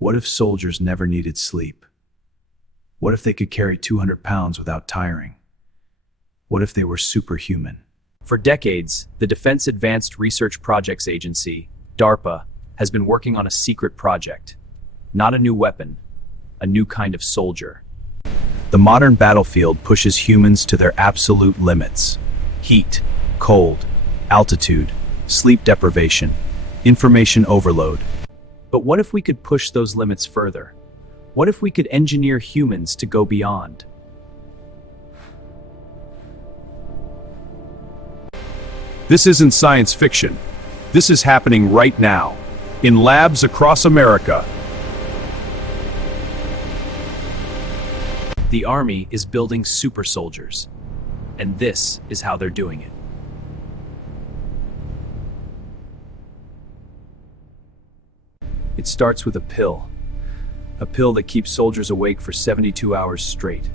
What if soldiers never needed sleep? What if they could carry 200 pounds without tiring? What if they were superhuman? For decades, the Defense Advanced Research Projects Agency, DARPA, has been working on a secret project. Not a new weapon, a new kind of soldier. The modern battlefield pushes humans to their absolute limits. Heat, cold, altitude, sleep deprivation, information overload. But what if we could push those limits further? What if we could engineer humans to go beyond? This isn't science fiction. This is happening right now, in labs across America. The Army is building super soldiers, and this is how they're doing it. It starts with a pill that keeps soldiers awake for 72 hours straight.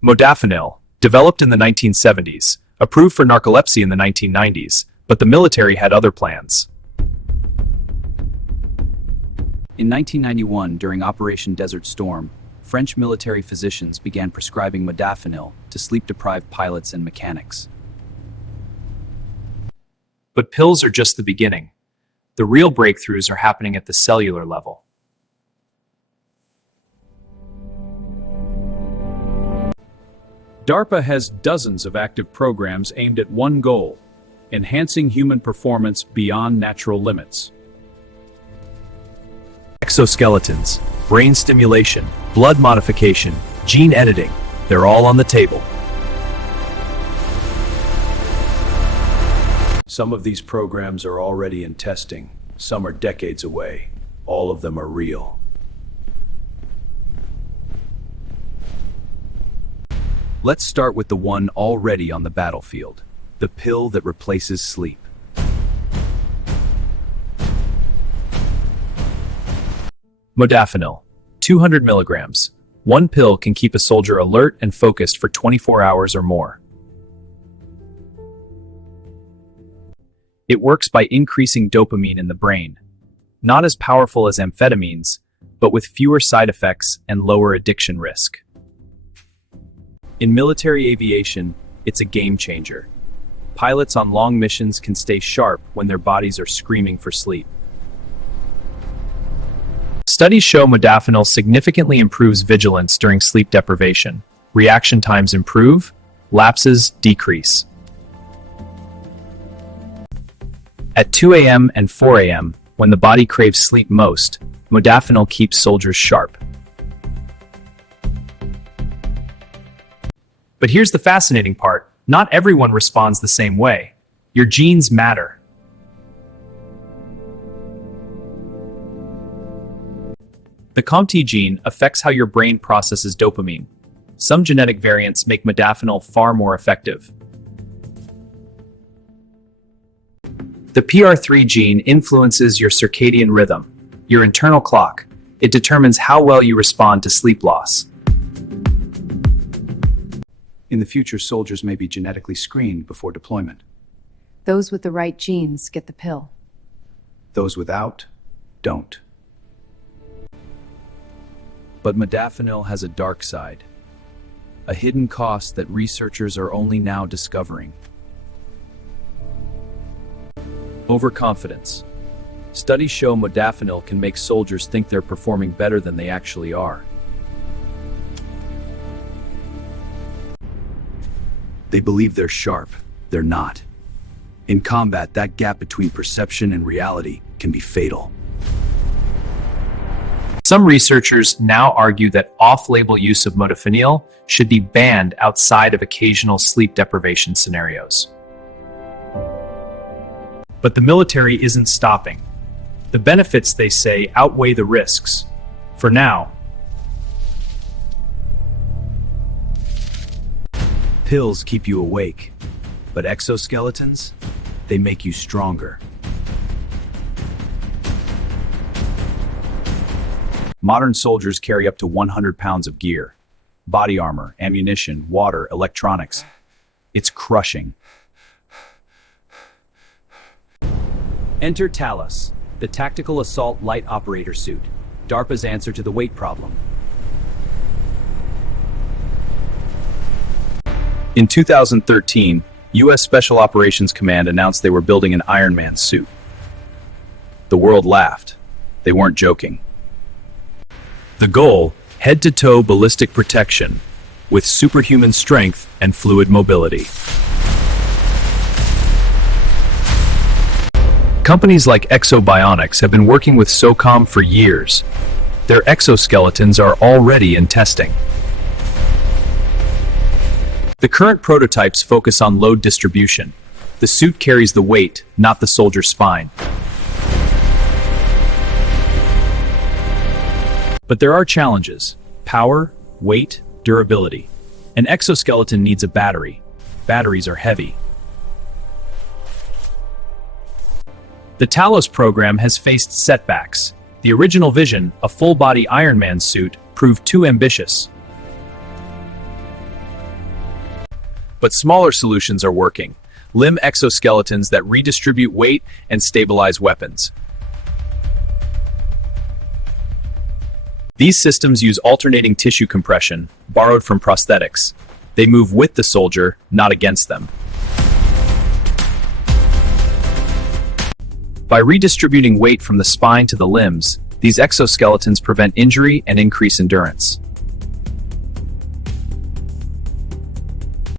Modafinil, developed in the 1970s, approved for narcolepsy in the 1990s, but the military had other plans. In 1991, during Operation Desert Storm, French military physicians began prescribing modafinil to sleep-deprived pilots and mechanics. But pills are just the beginning. The real breakthroughs are happening at the cellular level. DARPA has dozens of active programs aimed at one goal: enhancing human performance beyond natural limits. Exoskeletons, brain stimulation, blood modification, gene editing, they're all on the table. Some of these programs are already in testing. Some are decades away. All of them are real. Let's start with the one already on the battlefield, the pill that replaces sleep. Modafinil, 200 milligrams. One pill can keep a soldier alert and focused for 24 hours or more. It works by increasing dopamine in the brain. Not as powerful as amphetamines, but with fewer side effects and lower addiction risk. In military aviation, it's a game changer. Pilots on long missions can stay sharp when their bodies are screaming for sleep. Studies show modafinil significantly improves vigilance during sleep deprivation. Reaction times improve, lapses decrease. At 2 a.m. and 4 a.m., when the body craves sleep most, modafinil keeps soldiers sharp. But here's the fascinating part. Not everyone responds the same way. Your genes matter. The COMT gene affects how your brain processes dopamine. Some genetic variants make modafinil far more effective. The PR3 gene influences your circadian rhythm, your internal clock. It determines how well you respond to sleep loss. In the future, soldiers may be genetically screened before deployment. Those with the right genes get the pill. Those without, don't. But modafinil has a dark side, a hidden cost that researchers are only now discovering. Overconfidence. Studies show modafinil can make soldiers think they're performing better than they actually are. They believe they're sharp. They're not. In combat, that gap between perception and reality can be fatal. Some researchers now argue that off-label use of modafinil should be banned outside of occasional sleep deprivation scenarios. But the military isn't stopping. The benefits, they say, outweigh the risks. For now. Pills keep you awake, but exoskeletons, they make you stronger. Modern soldiers carry up to 100 pounds of gear. Body armor, ammunition, water, electronics. It's crushing. Enter Talos, the Tactical Assault Light Operator suit, DARPA's answer to the weight problem. In 2013, U.S. Special Operations Command announced they were building an Iron Man suit. The world laughed. They weren't joking. The goal, head-to-toe ballistic protection, with superhuman strength and fluid mobility. Companies like Exobionics have been working with SOCOM for years. Their exoskeletons are already in testing. The current prototypes focus on load distribution. The suit carries the weight, not the soldier's spine. But there are challenges: power, weight, durability. An exoskeleton needs a battery. Batteries are heavy. The Talos program has faced setbacks. The original vision, a full-body Iron Man suit, proved too ambitious. But smaller solutions are working. Limb exoskeletons that redistribute weight and stabilize weapons. These systems use alternating tissue compression, borrowed from prosthetics. They move with the soldier, not against them. By redistributing weight from the spine to the limbs, these exoskeletons prevent injury and increase endurance.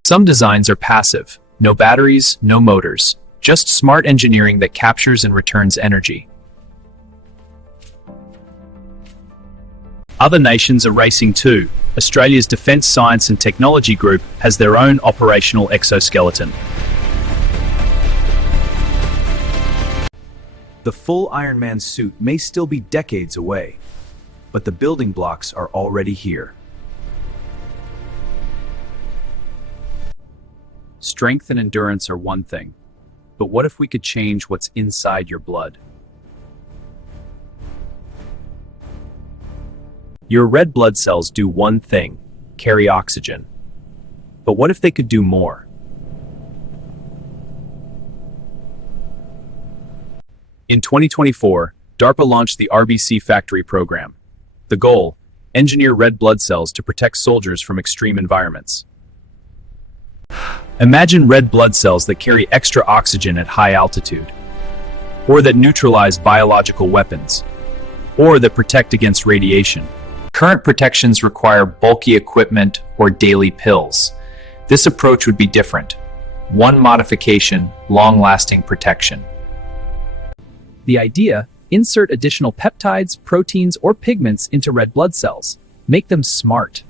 Some designs are passive. No batteries, no motors. Just smart engineering that captures and returns energy. Other nations are racing too. Australia's Defence Science and Technology Group has their own operational exoskeleton. The full Iron Man suit may still be decades away, but the building blocks are already here. Strength and endurance are one thing, but what if we could change what's inside your blood? Your red blood cells do one thing: carry oxygen. But what if they could do more? In 2024, DARPA launched the RBC Factory program. The goal: engineer red blood cells to protect soldiers from extreme environments. Imagine red blood cells that carry extra oxygen at high altitude, or that neutralize biological weapons, or that protect against radiation. Current protections require bulky equipment or daily pills. This approach would be different. One modification, long-lasting protection. The idea: insert additional peptides, proteins, or pigments into red blood cells. Make them smart.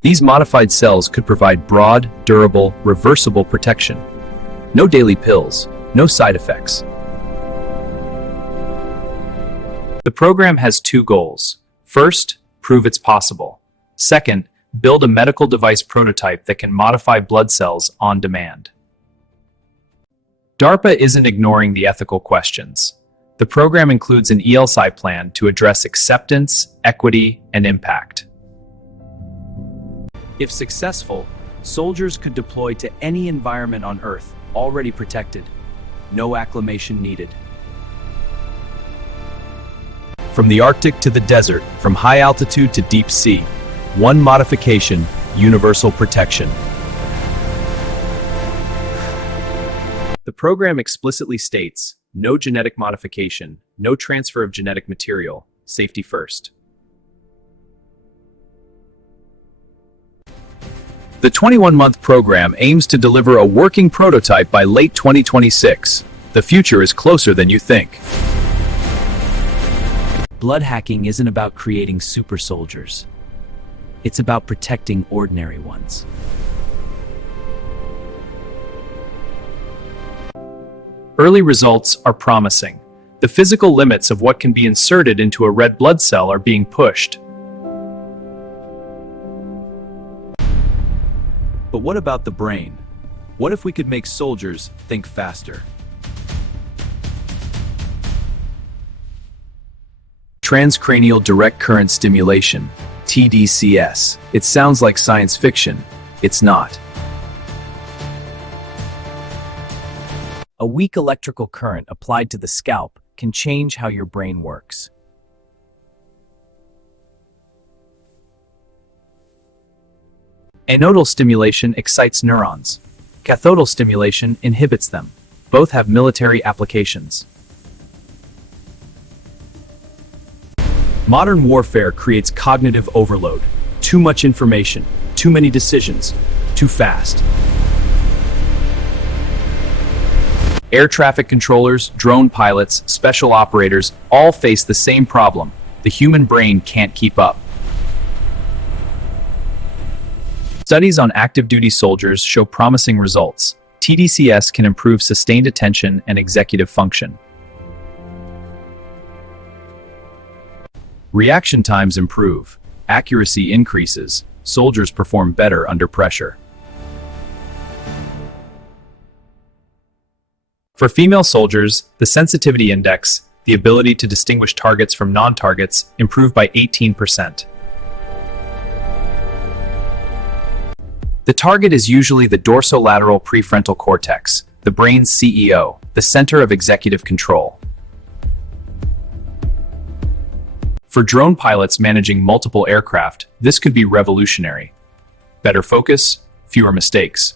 These modified cells could provide broad, durable, reversible protection. No daily pills, no side effects. The program has two goals. First, prove it's possible. Second, build a medical device prototype that can modify blood cells on demand. DARPA isn't ignoring the ethical questions. The program includes an ELSI plan to address acceptance, equity, and impact. If successful, soldiers could deploy to any environment on Earth, already protected. No acclimation needed. From the Arctic to the desert, from high altitude to deep sea, one modification: universal protection. The program explicitly states: no genetic modification, no transfer of genetic material, safety first. The 21-month program aims to deliver a working prototype by late 2026. The future is closer than you think. Blood hacking isn't about creating super soldiers. It's about protecting ordinary ones. Early results are promising. The physical limits of what can be inserted into a red blood cell are being pushed. But what about the brain? What if we could make soldiers think faster? Transcranial direct current stimulation, TDCS. It sounds like science fiction. It's not. A weak electrical current applied to the scalp can change how your brain works. Anodal stimulation excites neurons. Cathodal stimulation inhibits them. Both have military applications. Modern warfare creates cognitive overload. Too much information, too many decisions, too fast. Air traffic controllers, drone pilots, special operators all face the same problem. The human brain can't keep up. Studies on active duty soldiers show promising results. TDCS can improve sustained attention and executive function. Reaction times improve. Accuracy increases. Soldiers perform better under pressure. For female soldiers, the sensitivity index, the ability to distinguish targets from non-targets, improved by 18%. The target is usually the dorsolateral prefrontal cortex, the brain's CEO, the center of executive control. For drone pilots managing multiple aircraft, this could be revolutionary. Better focus, fewer mistakes.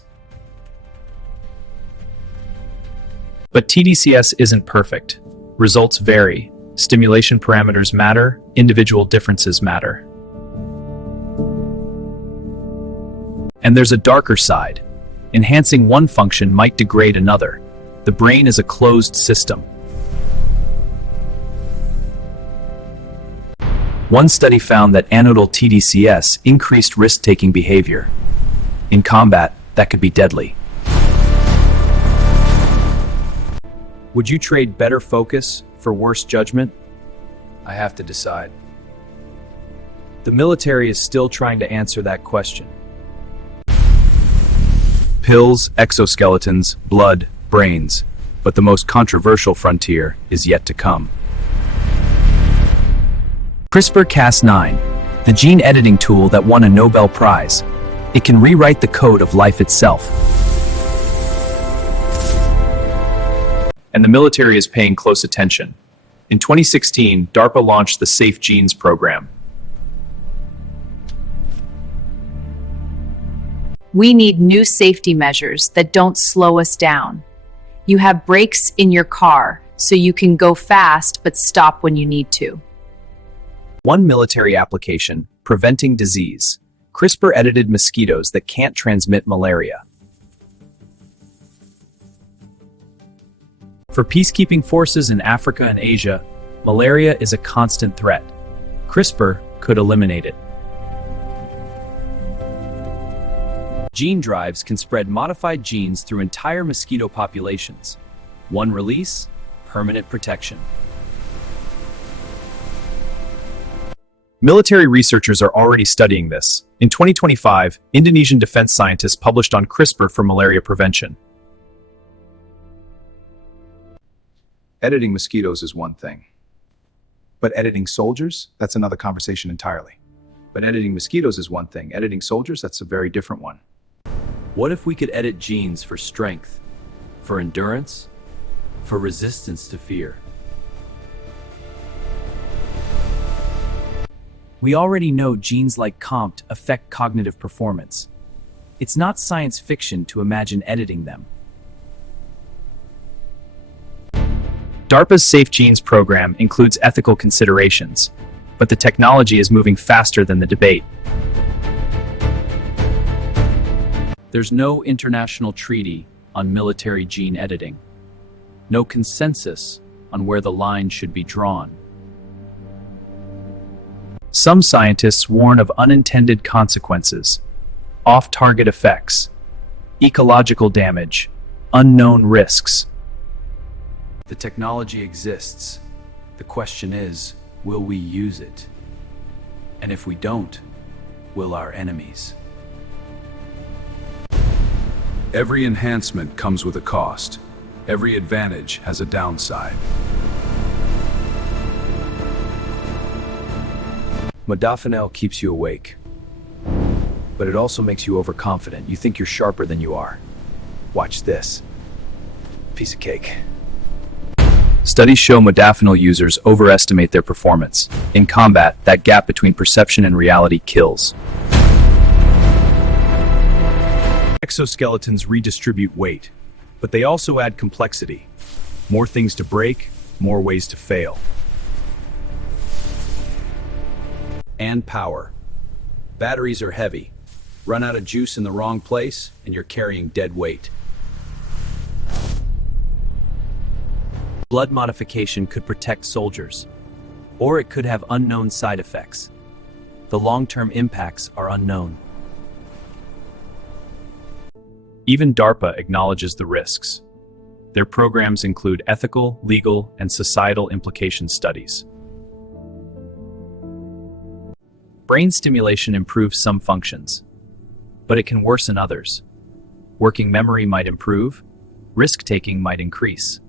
But TDCS isn't perfect. Results vary. Stimulation parameters matter, individual differences matter. And there's a darker side. Enhancing one function might degrade another. The brain is a closed system. One study found that anodal TDCS increased risk-taking behavior. In combat, that could be deadly. Would you trade better focus for worse judgment? I have to decide. The military is still trying to answer that question. Pills, exoskeletons, blood, brains. But the most controversial frontier is yet to come. CRISPR-Cas9, the gene editing tool that won a Nobel Prize. It can rewrite the code of life itself. And the military is paying close attention. In 2016, DARPA launched the Safe Genes program. We need new safety measures that don't slow us down. You have brakes in your car, so you can go fast but stop when you need to. One military application, preventing disease. CRISPR-edited mosquitoes that can't transmit malaria. For peacekeeping forces in Africa and Asia, malaria is a constant threat. CRISPR could eliminate it. Gene drives can spread modified genes through entire mosquito populations. One release, permanent protection. Military researchers are already studying this. In 2025, Indonesian defense scientists published on CRISPR for malaria prevention. Editing mosquitoes is one thing. But editing soldiers, that's another conversation entirely. But editing mosquitoes is one thing. Editing soldiers, that's a very different one. What if we could edit genes for strength, for endurance, for resistance to fear? We already know genes like COMT affect cognitive performance. It's not science fiction to imagine editing them. DARPA's Safe Genes program includes ethical considerations, but the technology is moving faster than the debate. There's no international treaty on military gene editing. No consensus on where the line should be drawn. Some scientists warn of unintended consequences, off-target effects, ecological damage, unknown risks. The technology exists. The question is, will we use it? And if we don't, will our enemies? Every enhancement comes with a cost. Every advantage has a downside. Modafinil keeps you awake, but it also makes you overconfident. You think you're sharper than you are. Watch this. Piece of cake. Studies show modafinil users overestimate their performance. In combat, that gap between perception and reality kills. Exoskeletons redistribute weight, but they also add complexity. More things to break, more ways to fail. And power. Batteries are heavy. Run out of juice in the wrong place, and you're carrying dead weight. Blood modification could protect soldiers, or it could have unknown side effects. The long-term impacts are unknown. Even DARPA acknowledges the risks. Their programs include ethical, legal, and societal implication studies. Brain stimulation improves some functions, but it can worsen others. Working memory might improve, risk-taking might increase.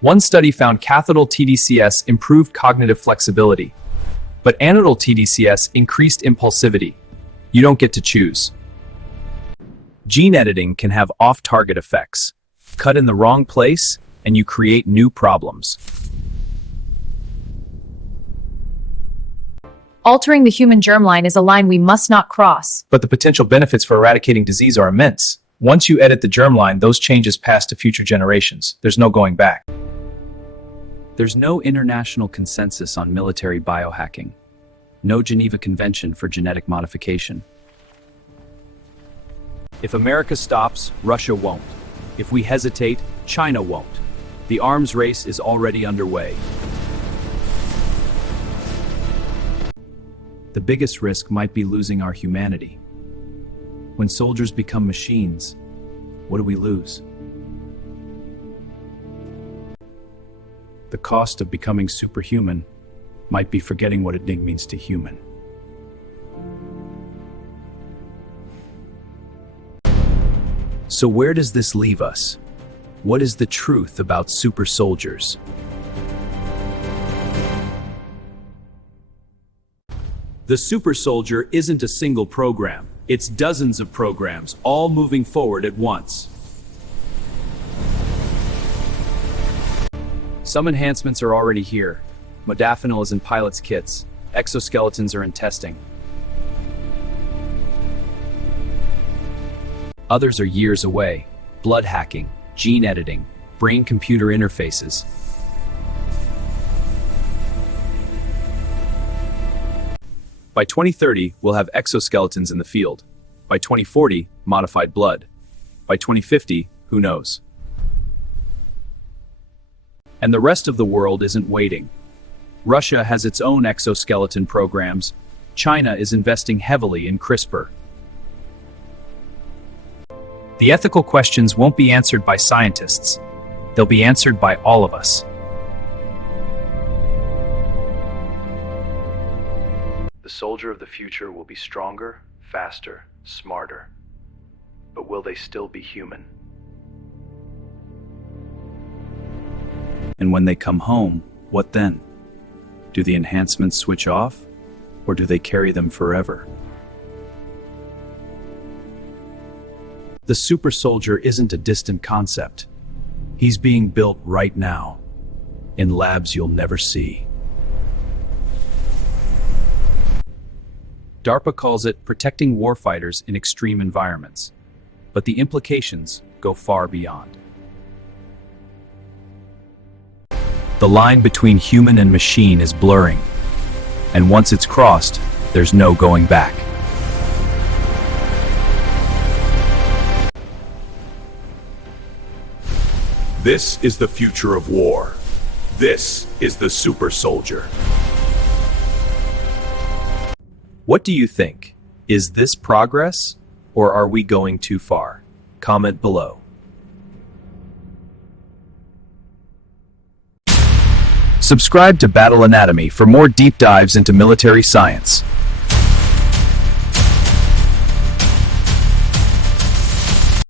One study found cathedral TDCS improved cognitive flexibility, but anodal TDCS increased impulsivity. You don't get to choose. Gene editing can have off-target effects. Cut in the wrong place, and you create new problems. Altering the human germline is a line we must not cross. But the potential benefits for eradicating disease are immense. Once you edit the germline, those changes pass to future generations. There's no going back. There's no international consensus on military biohacking. No Geneva Convention for genetic modification. If America stops, Russia won't. If we hesitate, China won't. The arms race is already underway. The biggest risk might be losing our humanity. When soldiers become machines, what do we lose? The cost of becoming superhuman might be forgetting what it means to human. So where does this leave us? What is the truth about super soldiers? The super soldier isn't a single program. It's dozens of programs, all moving forward at once. Some enhancements are already here. Modafinil is in pilots' kits. Exoskeletons are in testing. Others are years away. Blood hacking, gene editing, brain-computer interfaces. By 2030, we'll have exoskeletons in the field. By 2040, modified blood. By 2050, who knows? And the rest of the world isn't waiting. Russia has its own exoskeleton programs. China is investing heavily in CRISPR. The ethical questions won't be answered by scientists. They'll be answered by all of us. The soldier of the future will be stronger, faster, smarter. But will they still be human? And when they come home, what then? Do the enhancements switch off, or do they carry them forever? The super soldier isn't a distant concept. He's being built right now, in labs you'll never see. DARPA calls it protecting warfighters in extreme environments, but the implications go far beyond. The line between human and machine is blurring, and once it's crossed, there's no going back. This is the future of war. This is the super soldier. What do you think? Is this progress, or are we going too far? Comment below. Subscribe to Battle Anatomy for more deep dives into military science.